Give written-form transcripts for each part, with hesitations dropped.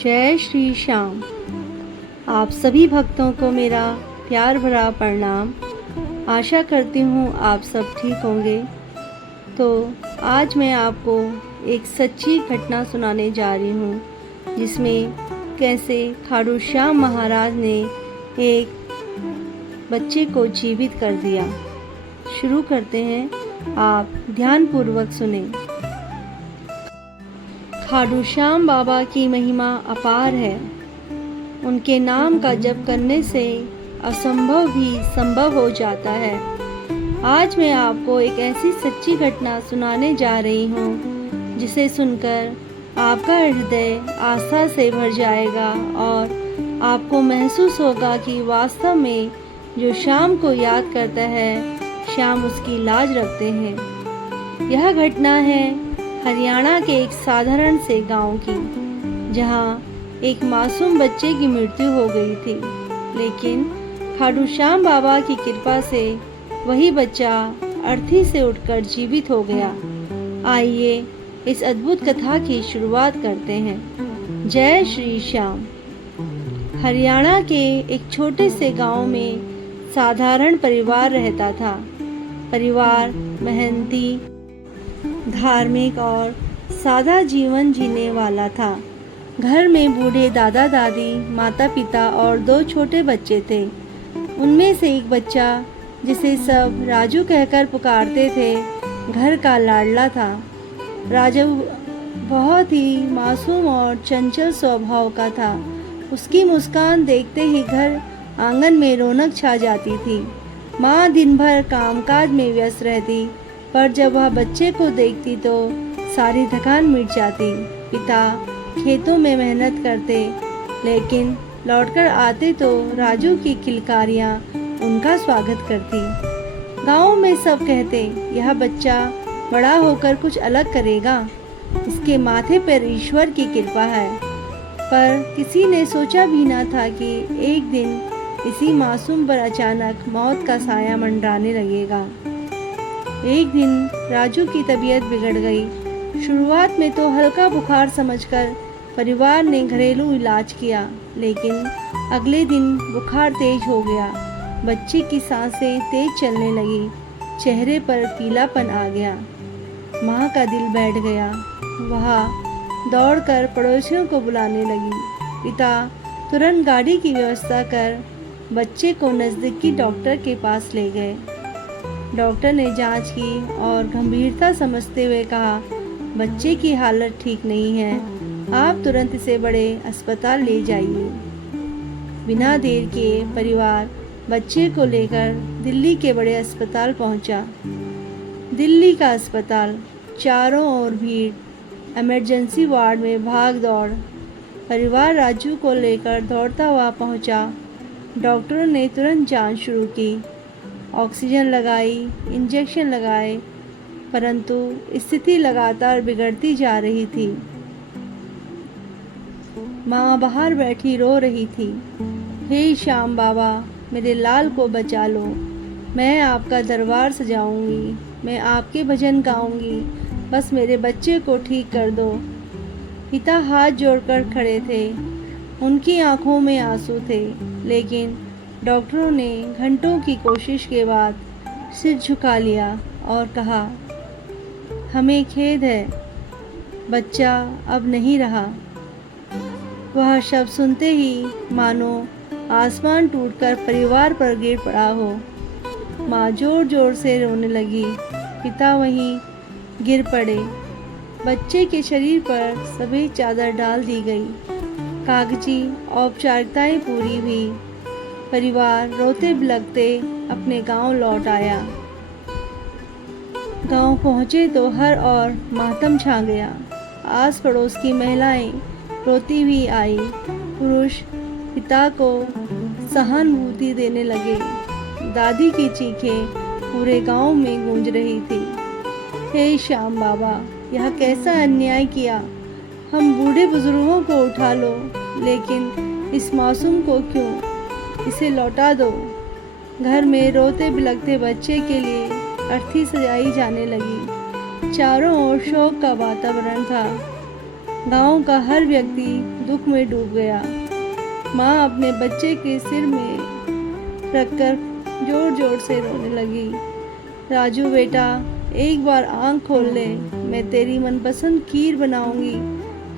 जय श्री श्याम। आप सभी भक्तों को मेरा प्यार भरा प्रणाम। आशा करती हूँ आप सब ठीक होंगे। तो आज मैं आपको एक सच्ची घटना सुनाने जा रही हूँ, जिसमें कैसे खाटू श्याम महाराज ने एक बच्चे को जीवित कर दिया। शुरू करते हैं, आप ध्यानपूर्वक सुने। खाटू श्याम बाबा की महिमा अपार है। उनके नाम का जप करने से असंभव भी संभव हो जाता है। आज मैं आपको एक ऐसी सच्ची घटना सुनाने जा रही हूँ, जिसे सुनकर आपका हृदय आस्था से भर जाएगा और आपको महसूस होगा कि वास्तव में जो श्याम को याद करता है, श्याम उसकी लाज रखते हैं। यह घटना है हरियाणा के एक साधारण से गांव की, जहां एक मासूम बच्चे की मृत्यु हो गई थी, लेकिन खाटू श्याम बाबा की कृपा से वही बच्चा अर्थी से उठकर जीवित हो गया। आइए इस अद्भुत कथा की शुरुआत करते हैं। जय श्री श्याम। हरियाणा के एक छोटे से गांव में साधारण परिवार रहता था। परिवार मेहनती, धार्मिक और सादा जीवन जीने वाला था। घर में बूढ़े दादा दादी, माता पिता और 2 छोटे बच्चे थे। उनमें से एक बच्चा, जिसे सब राजू कहकर पुकारते थे, घर का लाडला था। राजू बहुत ही मासूम और चंचल स्वभाव का था। उसकी मुस्कान देखते ही घर आंगन में रौनक छा जाती थी। माँ दिन भर कामकाज में व्यस्त रहती, पर जब वह बच्चे को देखती तो सारी थकान मिट जाती। पिता खेतों में मेहनत करते, लेकिन लौटकर आते तो राजू की किलकारियाँ उनका स्वागत करती। गांव में सब कहते, यह बच्चा बड़ा होकर कुछ अलग करेगा, इसके माथे पर ईश्वर की कृपा है। पर किसी ने सोचा भी ना था कि एक दिन इसी मासूम पर अचानक मौत का साया मंडराने लगेगा। एक दिन राजू की तबीयत बिगड़ गई। शुरुआत में तो हल्का बुखार समझकर परिवार ने घरेलू इलाज किया, लेकिन अगले दिन बुखार तेज हो गया। बच्चे की सांसें तेज चलने लगी, चेहरे पर पीलापन आ गया। माँ का दिल बैठ गया। वह दौड़कर पड़ोसियों को बुलाने लगी। पिता तुरंत गाड़ी की व्यवस्था कर बच्चे को नज़दीकी डॉक्टर के पास ले गए। डॉक्टर ने जांच की और गंभीरता समझते हुए कहा, बच्चे की हालत ठीक नहीं है, आप तुरंत इसे बड़े अस्पताल ले जाइए। बिना देर के परिवार बच्चे को लेकर दिल्ली के बड़े अस्पताल पहुंचा। दिल्ली का अस्पताल, चारों ओर भीड़, इमरजेंसी वार्ड में भाग दौड़। परिवार राजू को लेकर दौड़ता हुआ पहुंचा। डॉक्टरों ने तुरंत जांच शुरू की, ऑक्सीजन लगाई, इंजेक्शन लगाए, परंतु स्थिति लगातार बिगड़ती जा रही थी। माँ बाहर बैठी रो रही थी। हे श्याम बाबा, मेरे लाल को बचा लो। मैं आपका दरबार सजाऊंगी, मैं आपके भजन गाऊंगी, बस मेरे बच्चे को ठीक कर दो। पिता हाथ जोड़कर खड़े थे। उनकी आंखों में आंसू थे, लेकिन डॉक्टरों ने घंटों की कोशिश के बाद सिर झुका लिया और कहा, हमें खेद है, बच्चा अब नहीं रहा। वह शब्द सुनते ही मानो आसमान टूटकर परिवार पर गिर पड़ा हो। माँ जोर जोर से रोने लगी। पिता वहीं गिर पड़े। बच्चे के शरीर पर सफ़ेद चादर डाल दी गई। कागजी औपचारिकताएं पूरी हुई। परिवार रोते बिलखते अपने गांव लौट आया। गांव पहुंचे तो हर और मातम छा गया। आस पड़ोस की महिलाएं रोती हुई आई। पुरुष पिता को सहानुभूति देने लगे। दादी की चीखें पूरे गांव में गूंज रही थी। हे श्याम बाबा, यह कैसा अन्याय किया। हम बूढ़े बुजुर्गों को उठा लो, लेकिन इस मासूम को क्यों? इसे लौटा दो। घर में रोते बिलखते बच्चे के लिए अर्थी सजाई जाने लगी। चारों ओर शोक का वातावरण था। गांव का हर व्यक्ति दुख में डूब गया। माँ अपने बच्चे के सिर में रखकर जोर जोर से रोने लगी। राजू बेटा, एक बार आंख खोल ले, मैं तेरी मनपसंद खीर बनाऊंगी,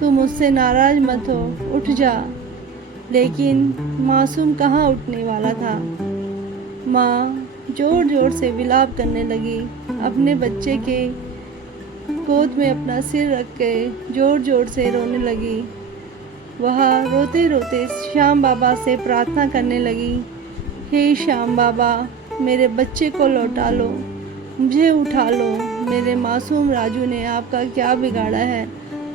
तू मुझसे नाराज मत हो, उठ जा। लेकिन मासूम कहाँ उठने वाला था। माँ जोर जोर से विलाप करने लगी। अपने बच्चे के गोद में अपना सिर रख के जोर जोर से रोने लगी। वह रोते रोते श्याम बाबा से प्रार्थना करने लगी, हे श्याम बाबा, मेरे बच्चे को लौटा लो, मुझे उठा लो। मेरे मासूम राजू ने आपका क्या बिगाड़ा है,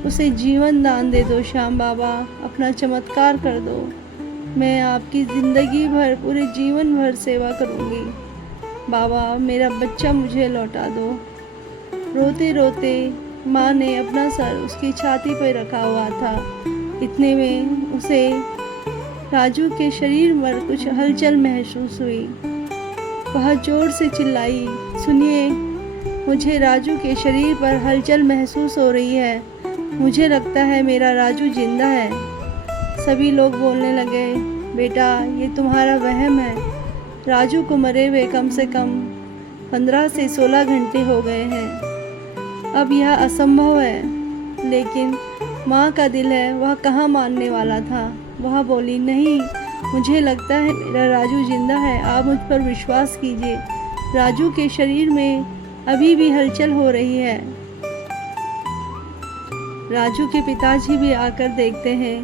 उसे जीवन दान दे दो श्याम बाबा, अपना चमत्कार कर दो। मैं आपकी ज़िंदगी भर, पूरे जीवन भर सेवा करूँगी। बाबा, मेरा बच्चा मुझे लौटा दो। रोते रोते माँ ने अपना सर उसकी छाती पर रखा हुआ था। इतने में उसे राजू के शरीर पर कुछ हलचल महसूस हुई। वह जोर से चिल्लाई, सुनिए, मुझे राजू के शरीर पर हलचल महसूस हो रही है। मुझे लगता है मेरा राजू जिंदा है। सभी लोग बोलने लगे, बेटा, ये तुम्हारा वहम है। राजू को मरे हुए कम से कम 15 से 16 घंटे हो गए हैं। अब यह असंभव है। लेकिन माँ का दिल है, वह कहाँ मानने वाला था। वह बोली, नहीं, मुझे लगता है मेरा राजू जिंदा है। आप मुझ पर विश्वास कीजिए, राजू के शरीर में अभी भी हलचल हो रही है। राजू के पिताजी भी आकर देखते हैं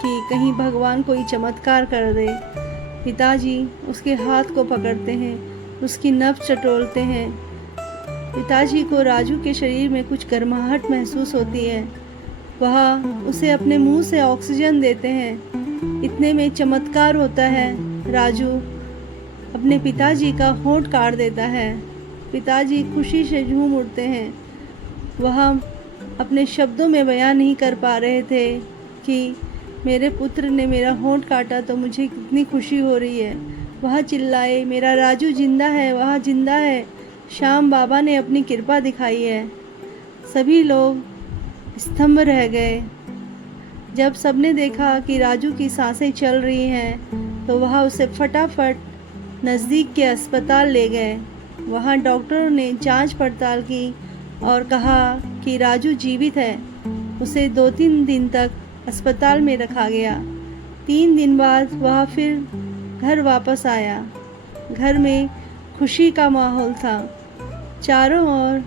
कि कहीं भगवान कोई चमत्कार कर दे। पिताजी उसके हाथ को पकड़ते हैं, उसकी नब्ज टटोलते हैं। पिताजी को राजू के शरीर में कुछ गर्माहट महसूस होती है। वह उसे अपने मुंह से ऑक्सीजन देते हैं। इतने में चमत्कार होता है। राजू अपने पिताजी का होंठ काट देता है। पिताजी खुशी से झूम उठते हैं। वह अपने शब्दों में बयान नहीं कर पा रहे थे कि मेरे पुत्र ने मेरा होंठ काटा तो मुझे कितनी खुशी हो रही है। वह चिल्लाए, मेरा राजू जिंदा है, वह जिंदा है। श्याम बाबा ने अपनी कृपा दिखाई है। सभी लोग स्तंभ रह गए। जब सबने देखा कि राजू की सांसें चल रही हैं तो वह उसे फटाफट नज़दीक के अस्पताल ले गए। वहाँ डॉक्टरों ने जांच पड़ताल की और कहा कि राजू जीवित है। उसे 2-3 दिन तक अस्पताल में रखा गया। 3 दिन बाद वह फिर घर वापस आया। घर में खुशी का माहौल था। चारों ओर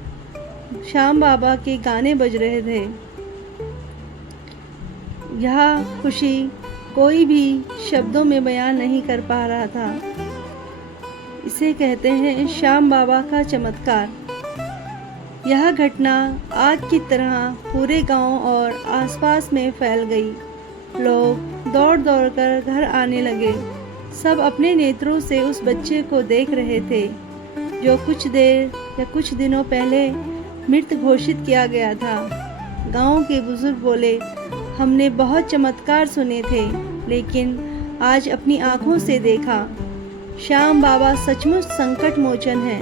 श्याम बाबा के गाने बज रहे थे। यह खुशी कोई भी शब्दों में बयान नहीं कर पा रहा था। इसे कहते हैं श्याम बाबा का चमत्कार। यह घटना आग की तरह पूरे गांव और आसपास में फैल गई। लोग दौड़ दौड़ कर घर आने लगे। सब अपने नेत्रों से उस बच्चे को देख रहे थे जो कुछ देर या कुछ दिनों पहले मृत घोषित किया गया था। गांव के बुजुर्ग बोले, हमने बहुत चमत्कार सुने थे, लेकिन आज अपनी आंखों से देखा। श्याम बाबा सचमुच संकट मोचन है।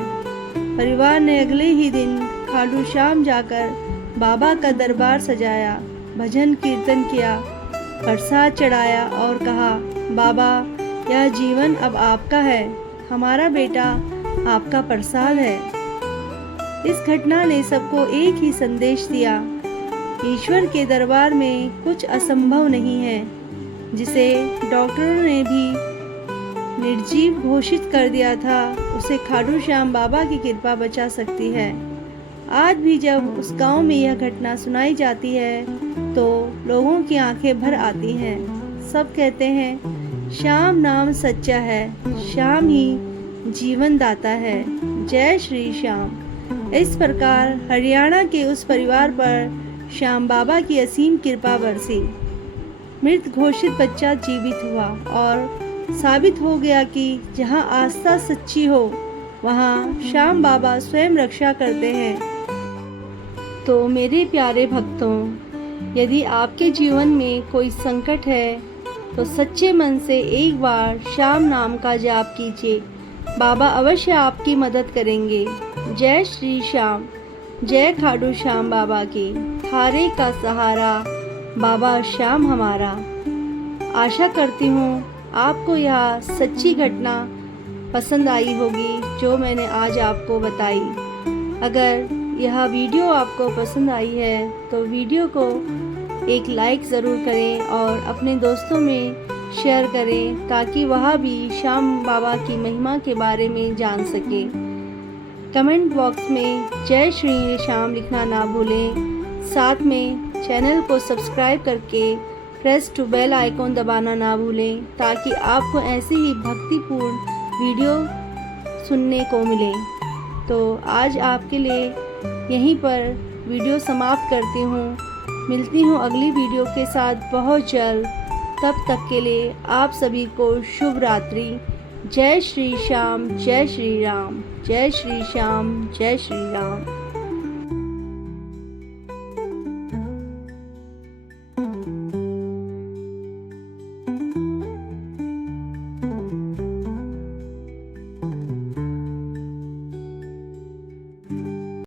परिवार ने अगले ही दिन खाटू श्याम जाकर बाबा का दरबार सजाया, भजन कीर्तन किया, प्रसाद चढ़ाया और कहा, बाबा, यह जीवन अब आपका है, हमारा बेटा आपका प्रसाद है। इस घटना ने सबको एक ही संदेश दिया, ईश्वर के दरबार में कुछ असंभव नहीं है। जिसे डॉक्टरों ने भी निर्जीव घोषित कर दिया था, उसे खाटू श्याम बाबा की कृपा बचा सकती है। आज भी जब उस गांव में यह घटना सुनाई जाती है तो लोगों की आंखें भर आती हैं। सब कहते हैं, श्याम नाम सच्चा है, श्याम ही जीवन दाता है। जय श्री श्याम। इस प्रकार हरियाणा के उस परिवार पर श्याम बाबा की असीम कृपा बरसी। मृत घोषित बच्चा जीवित हुआ और साबित हो गया कि जहाँ आस्था सच्ची हो वहाँ श्याम बाबा स्वयं रक्षा करते हैं। तो मेरे प्यारे भक्तों, यदि आपके जीवन में कोई संकट है तो सच्चे मन से एक बार श्याम नाम का जाप कीजिए। बाबा अवश्य आपकी मदद करेंगे। जय श्री श्याम। जय खाटू श्याम बाबा की। थारे का सहारा बाबा श्याम हमारा। आशा करती हूँ आपको यह सच्ची घटना पसंद आई होगी जो मैंने आज आपको बताई। अगर यह वीडियो आपको पसंद आई है तो वीडियो को एक लाइक ज़रूर करें और अपने दोस्तों में शेयर करें ताकि वह भी श्याम बाबा की महिमा के बारे में जान सके। कमेंट बॉक्स में जय श्री श्याम लिखना ना भूलें। साथ में चैनल को सब्सक्राइब करके प्रेस टू बेल आइकॉन दबाना ना भूलें ताकि आपको ऐसी ही भक्तिपूर्ण वीडियो सुनने को मिले। तो आज आपके लिए यहीं पर वीडियो समाप्त करती हूँ। मिलती हूँ अगली वीडियो के साथ बहुत जल्द। तब तक के लिए आप सभी को शुभ रात्रि। जय श्री श्याम, जय श्री राम, जय श्री श्याम, जय श्री राम।